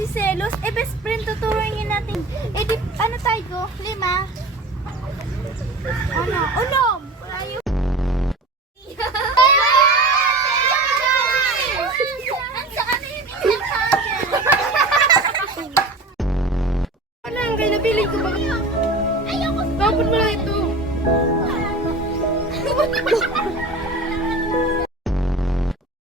si Selos. Eh, best friend, tuturuin natin. Eh, di, ano tayo? 5? Ano? Unom! Tayo. Ano ang kaya napili ko ba? Tapon mo lang ito.